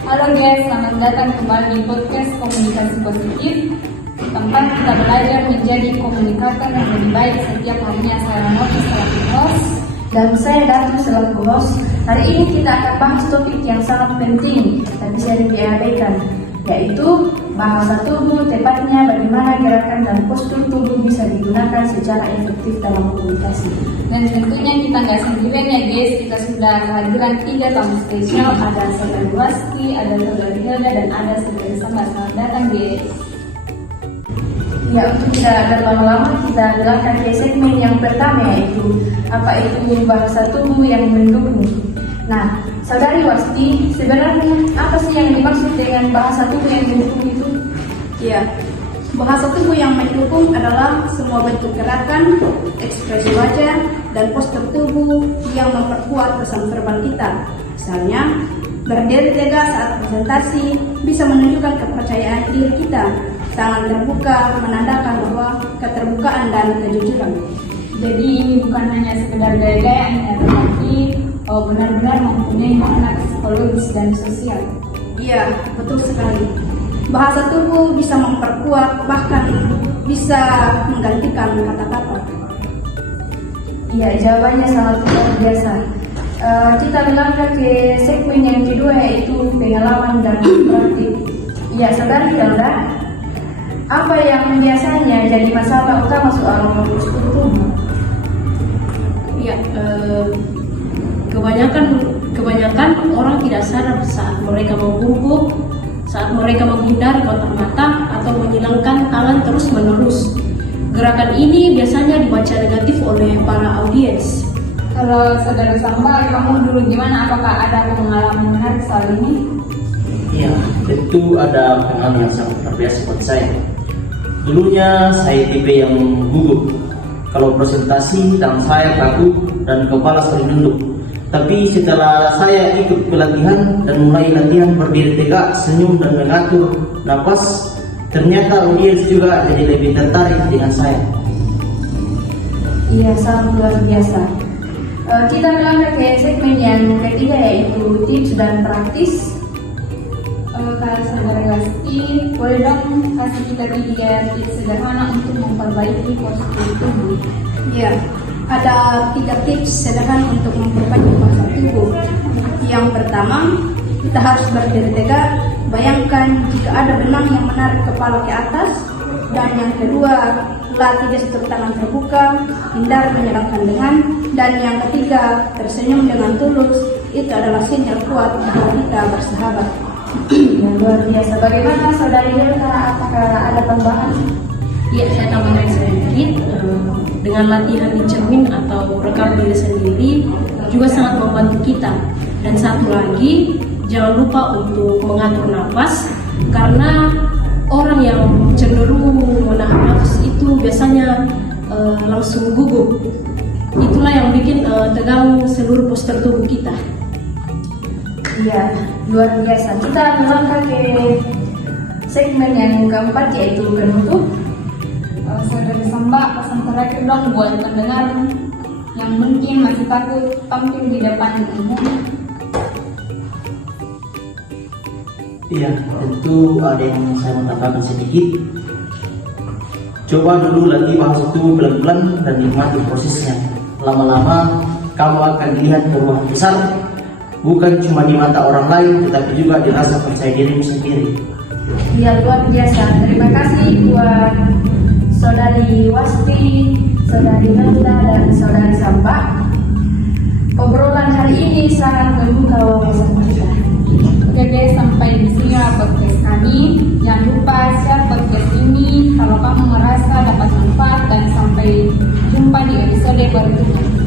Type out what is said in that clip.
Halo guys, selamat datang kembali di podcast Komunikasi Positif. Tempat kita belajar menjadi komunikator yang lebih baik setiap harinya. Saya Novi selaku host. Dan saya Datu selaku host. Hari ini kita akan bahas topik yang sangat penting tapi sering diabaikan, yaitu bahasa tubuh, tepatnya bagaimana gerakan dan postur tubuh bisa digunakan secara efektif dalam komunikasi. Dan tentunya kita nggak sendirian ya guys, kita sudah kehadiran 3 tamu spesial. Ada saudari Wasti, ada saudari Hilda, dan ada saudari Samba. Selamat datang guys. Ya, untuk tidak berlama-lama kita berangkat ke segmen yang pertama, yaitu apa itu bahasa tubuh yang mendukung. Nah, saudari Wasti, sebenarnya apa sih yang dimaksud dengan bahasa tubuh yang mendukung itu? Ya, bahasa tubuh yang mendukung adalah semua bentuk gerakan, ekspresi wajah, dan postur tubuh yang memperkuat pesan verbal kita. Misalnya, berdiri tegak saat presentasi bisa menunjukkan kepercayaan diri kita. Tangan terbuka menandakan bahwa keterbukaan dan kejujuran. Jadi ini bukan hanya sekedar gaya-gayaan ya, tetapi benar-benar mempunyai makna psikologis dan sosial. Iya, betul sekali. Bahasa tubuh bisa memperkuat, bahkan bisa menggantikan kata-kata. Iya, jawabannya sangat luar biasa. Kita melangkah ke segmen yang kedua, yaitu pengalaman dan praktik. Iya, saudari Hilda, apa yang biasanya jadi masalah utama soal postur tubuh? Ya, kebanyakan orang tidak sadar saat mereka membungkuk, saat mereka menghindar kontak mata atau menyilangkan tangan terus-menerus. Gerakan ini biasanya dibaca negatif oleh para audiens. Kalau saudara Samba, kamu dulu gimana? Apakah ada pengalaman menarik soal ini? Iya, tentu ada pengalaman yang sangat luar biasa buat saya. Dulunya saya tipe yang gugup. Kalau presentasi, tangan saya kaku dan kepala sering nunduk. Tapi setelah saya ikut pelatihan dan mulai latihan berdiri tegak, senyum dan mengatur napas, ternyata audiens juga jadi lebih tertarik dengan saya. Iya, sangat luar biasa. Kita melangkah ke segmen yang ketiga, yaitu tips dan praktis. Kalau saudara Wasti, boleh dong kasih kita 3 tips sederhana untuk memperbaiki postur tubuh. Ya, ada 3 tips sederhana untuk memperbaiki bahasa tubuh. Yang pertama, kita harus berdiri tegak. Bayangkan jika ada benang yang menarik kepala ke atas. Dan yang kedua, latih gestur tangan terbuka, hindar menyerangkan dengan. Dan yang ketiga, tersenyum dengan tulus. Itu adalah sinyal kuat bahwa kita bersahabat. Yang luar biasa. Bagaimana saudari Hilda? Apakah ada tambahan? Ya, saya tambahkan sedikit. Dengan latihan di cermin atau rekam diri sendiri juga sangat membantu kita. Dan satu lagi, jangan lupa untuk mengatur nafas, karena orang yang cenderung menahan nafas itu biasanya langsung gugup. Itulah yang bikin tegang seluruh postur tubuh kita. Iya, luar biasa. Kita melangkah ke segmen yang keempat, yaitu penutup. Saudara Samba, pesan terakhir dong buat pendengar yang mungkin masih takut tampil di depan umum. Iya, tentu ada yang saya mau tambahkan sedikit. Coba dulu latih bahasa tubuh pelan-pelan dan nikmati prosesnya. Lama-lama kamu akan dilihat perubahan besar, bukan cuma di mata orang lain, tetapi juga di rasa percaya dirimu sendiri. Iya, luar biasa. Terima kasih buat saudari Wasti, saudari Hilda, dan saudari Samba. Obrolan hari ini sangat membuka wawasan kita. Oke guys, sampai di sini podcast kami. Jangan lupa share podcast ini kalau kamu merasa dapat manfaat, dan sampai jumpa di episode berikutnya.